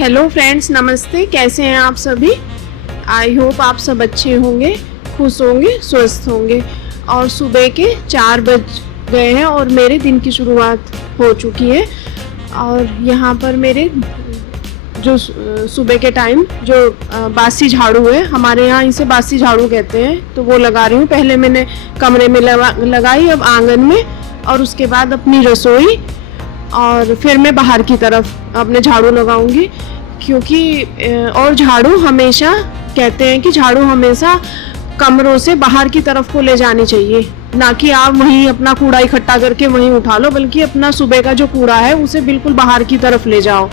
Hello friends, नमस्ते। कैसे हैं आप सभी? आई होप आप सब अच्छे होंगे, खुश होंगे, स्वस्थ होंगे। और सुबह के 4 बज गए हैं और मेरे दिन की शुरुआत हो चुकी है। और यहाँ पर मेरे जो सुबह के टाइम जो बासी झाड़ू है, हमारे यहाँ इसे बासी झाड़ू कहते हैं, तो वो लगा रही हूँ। पहले मैंने कमरे में लगाई, अब आंगन में, और उसके बाद अपनी रसोई, और फिर मैं बाहर की तरफ अपने झाड़ू लगाऊंगी। क्योंकि और झाड़ू हमेशा कहते हैं कि झाड़ू हमेशा कमरों से बाहर की तरफ को ले जानी चाहिए, ना कि आप वहीं अपना कूड़ा इकट्ठा करके वहीं उठा लो, बल्कि अपना सुबह का जो कूड़ा है उसे बिल्कुल बाहर की तरफ ले जाओ।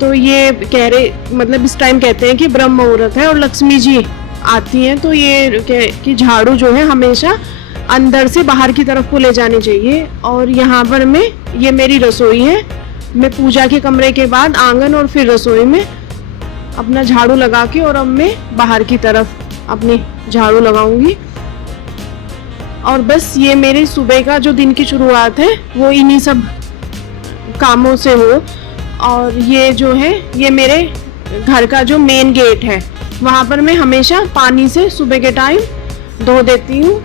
तो ये कह रहे, मतलब इस टाइम कहते हैं कि ब्रह्म मुहूर्त है और लक्ष्मी जी आती हैं, तो ये कि झाड़ू जो है हमेशा अंदर से बाहर की तरफ को ले जानी चाहिए। और यहाँ पर ये मेरी रसोई है। मैं पूजा के कमरे के बाद आंगन और फिर रसोई में अपना झाड़ू लगा के, और अब मैं बाहर की तरफ अपनी झाड़ू लगाऊंगी। और बस ये मेरे सुबह का जो दिन की शुरुआत है वो इन्हीं सब कामों से हो। और ये जो है, ये मेरे घर का जो मेन गेट है, वहाँ पर मैं हमेशा पानी से सुबह के टाइम धो देती हूँ।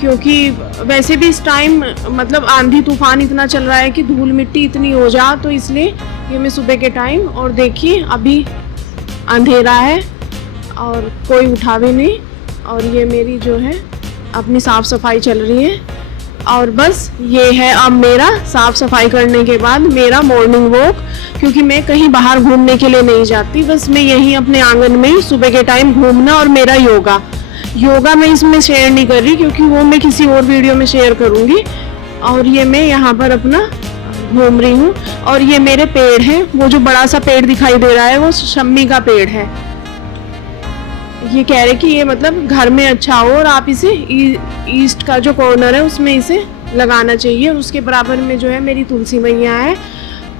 क्योंकि वैसे भी इस टाइम मतलब आंधी तूफान इतना चल रहा है कि धूल मिट्टी इतनी हो जा, तो इसलिए ये मैं सुबह के टाइम, और देखिए अभी अंधेरा है और कोई उठा भी नहीं, और ये मेरी जो है अपनी साफ़ सफाई चल रही है। और बस ये है अब मेरा साफ़ सफाई करने के बाद मेरा मॉर्निंग वॉक। क्योंकि मैं कहीं बाहर घूमने के लिए नहीं जाती, बस मैं यहीं अपने आंगन में ही सुबह के टाइम घूमना, और मेरा योगा मैं इसमें शेयर नहीं कर रही, क्योंकि वो मैं किसी और वीडियो में शेयर करूँगी। और ये मैं यहाँ पर अपना घूम रही हूँ। और ये मेरे पेड़ हैं, वो जो बड़ा सा पेड़ दिखाई दे रहा है वो शम्मी का पेड़ है। ये कह रहे कि ये मतलब घर में अच्छा हो, और आप इसे ईस्ट का जो कॉर्नर है उसमें इसे लगाना चाहिए। उसके बराबर में जो है मेरी तुलसी मैया है,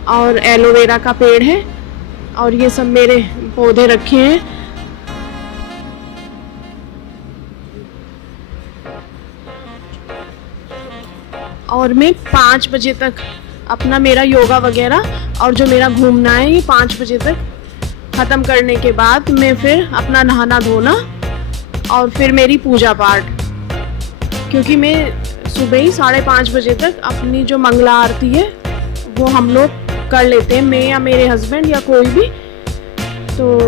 और एलोवेरा का पेड़ है, और ये सब मेरे पौधे रखे हैं। और मैं 5 बजे तक अपना मेरा योगा वगैरह और जो मेरा घूमना है, ये 5 बजे तक ख़त्म करने के बाद मैं फिर अपना नहाना धोना, और फिर मेरी पूजा पाठ। क्योंकि मैं सुबह ही 5:30 बजे तक अपनी जो मंगला आरती है वो हम लोग कर लेते हैं, मैं या मेरे हस्बैंड या कोई भी। तो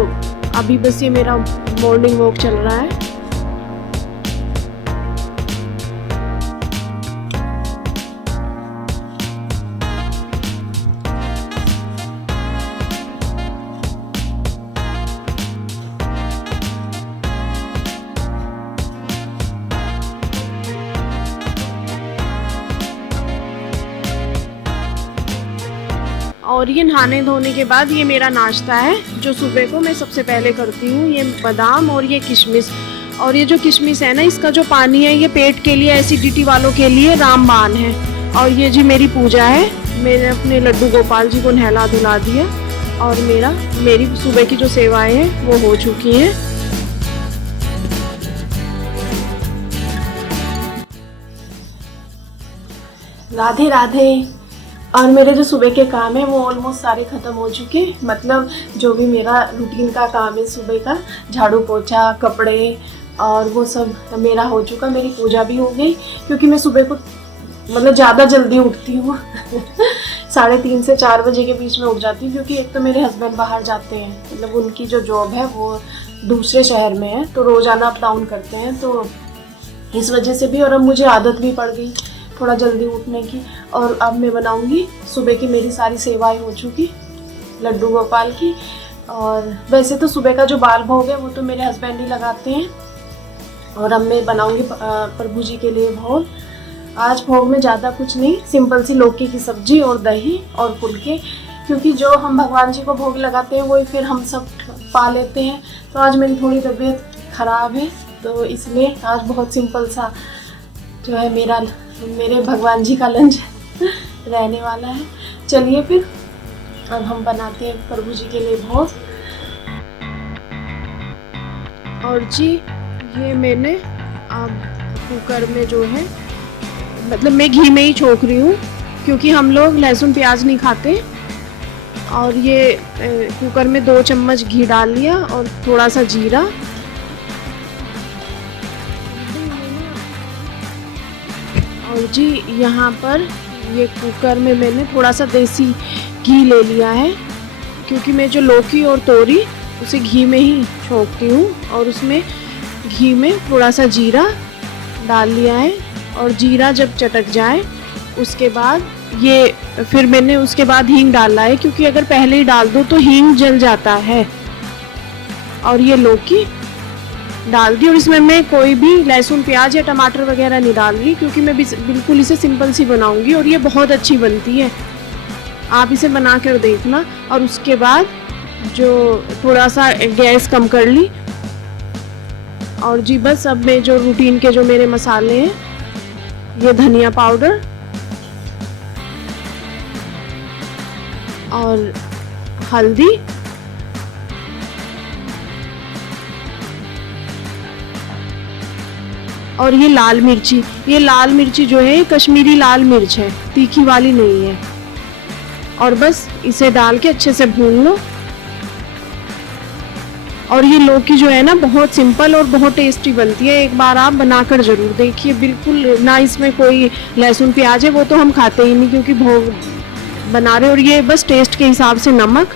अभी बस ये मेरा मॉर्निंग वॉक चल रहा है। और ये नहाने धोने के बाद ये मेरा नाश्ता है, जो सुबह को मैं सबसे पहले करती हूँ। ये बादाम और ये किशमिश, और ये जो किशमिश है ना, इसका जो पानी है ये पेट के लिए, एसिडिटी वालों के लिए रामबाण है। और ये जी मेरी पूजा है। मैंने अपने लड्डू गोपाल जी को नहला धुला दिया, और मेरी सुबह की जो सेवाएं हैं वो हो चुकी हैं। राधे राधे। और मेरे जो सुबह के काम है वो ऑलमोस्ट सारे ख़त्म हो चुके। मतलब जो भी मेरा रूटीन का काम है सुबह का, झाड़ू पोछा, कपड़े, और वो सब मेरा हो चुका। मेरी पूजा भी हो गई, क्योंकि मैं सुबह को मतलब ज़्यादा जल्दी उठती हूँ 3:30 से 4 बजे के बीच में उठ जाती हूँ। क्योंकि एक तो मेरे हस्बैंड बाहर जाते हैं, मतलब उनकी जो जॉब है वो दूसरे शहर में है, तो रोज़ाना अप डाउन करते हैं, तो इस वजह से भी। और अब मुझे आदत भी पड़ गई थोड़ा जल्दी उठने की। और अब मैं बनाऊंगी, सुबह की मेरी सारी सेवाएं हो चुकी लड्डू गोपाल की। और वैसे तो सुबह का जो बाल भोग है वो तो मेरे हस्बैंड ही लगाते हैं, और अब मैं बनाऊंगी प्रभु जी के लिए भोग। आज भोग में ज़्यादा कुछ नहीं, सिंपल सी लौकी की सब्जी और दही और फुलके। क्योंकि जो हम भगवान जी को भोग लगाते हैं वही फिर हम सब पा लेते हैं। तो आज मेरी थोड़ी तबीयत ख़राब है, तो इसलिए आज बहुत सिंपल सा जो है मेरे भगवान जी का लंच रहने वाला है। चलिए फिर अब हम बनाते हैं प्रभु जी के लिए भोग। और जी ये मैंने अब कुकर में जो है, मतलब मैं घी में ही छोंक रही हूँ, क्योंकि हम लोग लहसुन प्याज नहीं खाते, और ये कुकर में 2 चम्मच घी डाल लिया और थोड़ा सा जीरा। और जी यहाँ पर ये कुकर में मैंने थोड़ा सा देसी घी ले लिया है, क्योंकि मैं जो लौकी और तोरी उसे घी में ही छोंकती हूँ। और उसमें घी में थोड़ा सा जीरा डाल लिया है। और जीरा जब चटक जाए उसके बाद ये फिर मैंने उसके बाद हींग डाला है, क्योंकि अगर पहले ही डाल दो तो हींग जल जाता है। और ये लौकी डाल दी। और इसमें मैं कोई भी लहसुन प्याज या टमाटर वगैरह नहीं डाल रही, क्योंकि मैं बिल्कुल इसे सिंपल सी बनाऊंगी और ये बहुत अच्छी बनती है। आप इसे बना कर देखना। और उसके बाद जो थोड़ा सा गैस कम कर ली। और जी बस अब मैं जो रूटीन के जो मेरे मसाले हैं, ये धनिया पाउडर और हल्दी और ये लाल मिर्ची। ये लाल मिर्ची जो है कश्मीरी लाल मिर्च है, तीखी वाली नहीं है। और बस इसे डाल के अच्छे से भून लो। और ये लौकी जो है ना बहुत सिंपल और बहुत टेस्टी बनती है। एक बार आप बनाकर ज़रूर देखिए। बिल्कुल ना इसमें कोई लहसुन प्याज है, वो तो हम खाते ही नहीं क्योंकि भोग बना रहे। और ये बस टेस्ट के हिसाब से नमक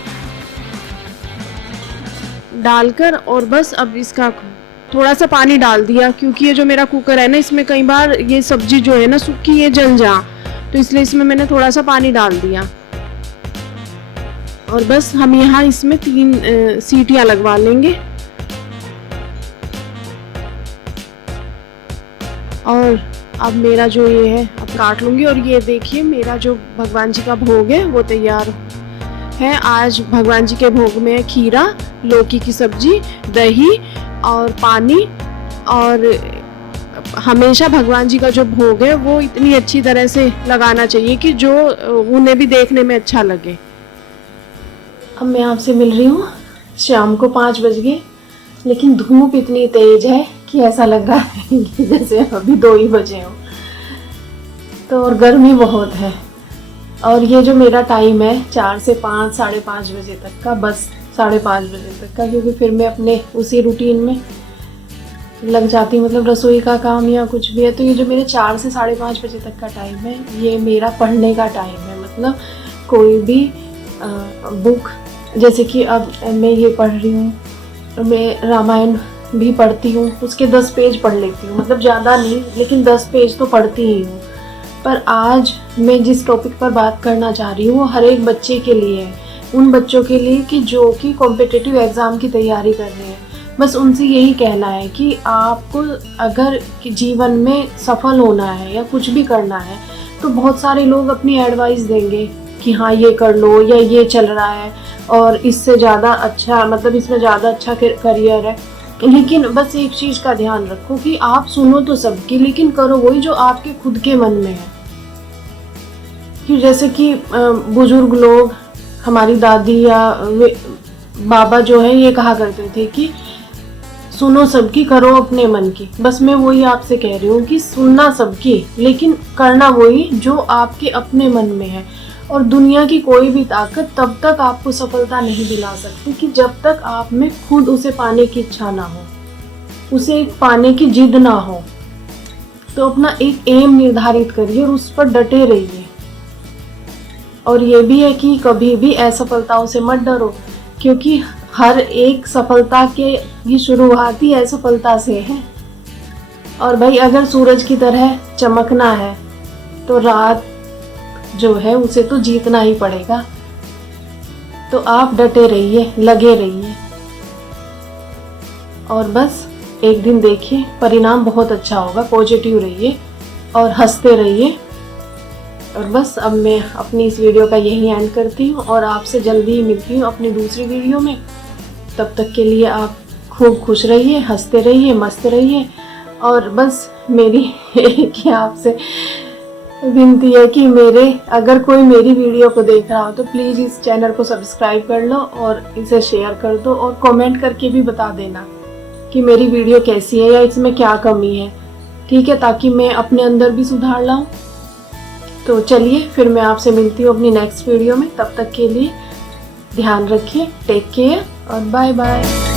डालकर और बस अब इसका थोड़ा सा पानी डाल दिया, क्योंकि ये जो मेरा कुकर है ना इसमें कई बार ये सब्जी जो है ना सूखी ये जल जा, तो इसलिए इसमें मैंने थोड़ा सा पानी डाल दिया। और बस हम यहाँ इसमें 3 सीटियाँ लगवा लेंगे। और अब मेरा जो ये है अब काट लूँगी। और ये देखिए मेरा जो भगवान जी का भोग है वो तैयार है। आज भगवान जी के भोग में खीरा, लौकी की सब्जी, दही और पानी। और हमेशा भगवान जी का जो भोग है वो इतनी अच्छी तरह से लगाना चाहिए कि जो उन्हें भी देखने में अच्छा लगे। अब मैं आपसे मिल रही हूँ। शाम को 5 बज गए, लेकिन धूप इतनी तेज है कि ऐसा लग रहा है कि जैसे अभी 2 ही बजे हो। तो और गर्मी बहुत है। और ये जो मेरा टाइम है 4 से 5, 5:30 बजे तक का, बस 5:30 बजे तक का, क्योंकि फिर मैं अपने उसी रूटीन में लग जाती हूँ, मतलब रसोई का काम या कुछ भी है। तो ये जो मेरे 4 से 5:30 बजे तक का टाइम है ये मेरा पढ़ने का टाइम है। मतलब कोई भी बुक, जैसे कि अब मैं ये पढ़ रही हूँ, मैं रामायण भी पढ़ती हूँ, उसके 10 पेज पढ़ लेती हूँ। मतलब ज़्यादा नहीं, लेकिन 10 पेज तो पढ़ती ही हूँ। पर आज मैं जिस टॉपिक पर बात करना चाह रही हूँ वो हर एक बच्चे के लिए है। उन बच्चों के लिए कि जो कि कॉम्पिटिटिव एग्ज़ाम की तैयारी कर रहे हैं। बस उनसे यही कहना है कि आपको अगर जीवन में सफल होना है या कुछ भी करना है तो बहुत सारे लोग अपनी एडवाइस देंगे कि हाँ ये कर लो या ये चल रहा है और इससे ज़्यादा अच्छा, मतलब इसमें ज़्यादा अच्छा करियर है। लेकिन बस एक चीज़ का ध्यान रखो कि आप सुनो तो सबकी, लेकिन करो वही जो आपके खुद के मन में है। कि जैसे कि बुजुर्ग लोग, हमारी दादी या बाबा जो है ये कहा करते थे कि सुनो सबकी, करो अपने मन की। बस मैं वही आपसे कह रही हूँ कि सुनना सबकी, लेकिन करना वही जो आपके अपने मन में है। और दुनिया की कोई भी ताकत तब तक आपको सफलता नहीं दिला सकती कि जब तक आप में खुद उसे पाने की इच्छा ना हो, उसे पाने की जिद ना हो। तो अपना एक एम निर्धारित करिए और उस पर डटे रहिए। और ये भी है कि कभी भी असफलताओं से मत डरो, क्योंकि हर एक सफलता के ये शुरुआत ही असफलता से है। और भाई अगर सूरज की तरह चमकना है तो रात जो है उसे तो जीतना ही पड़ेगा। तो आप डटे रहिए, लगे रहिए और बस एक दिन देखिए परिणाम बहुत अच्छा होगा। पॉजिटिव रहिए और हंसते रहिए। और बस अब मैं अपनी इस वीडियो का यही एंड करती हूँ और आपसे जल्दी ही मिलती हूँ अपनी दूसरी वीडियो में। तब तक के लिए आप खूब खुश रहिए, हंसते रहिए, मस्त रहिए। और बस मेरी एक ही आपसे विनती है कि अगर कोई मेरी वीडियो को देख रहा हो तो प्लीज़ इस चैनल को सब्सक्राइब कर लो और इसे शेयर कर दो और कमेंट करके भी बता देना कि मेरी वीडियो कैसी है या इसमें क्या कमी है, ठीक है, ताकि मैं अपने अंदर भी सुधार लाऊं। तो चलिए फिर मैं आपसे मिलती हूँ अपनी नेक्स्ट वीडियो में। तब तक के लिए ध्यान रखिए, टेक केयर और बाय बाय।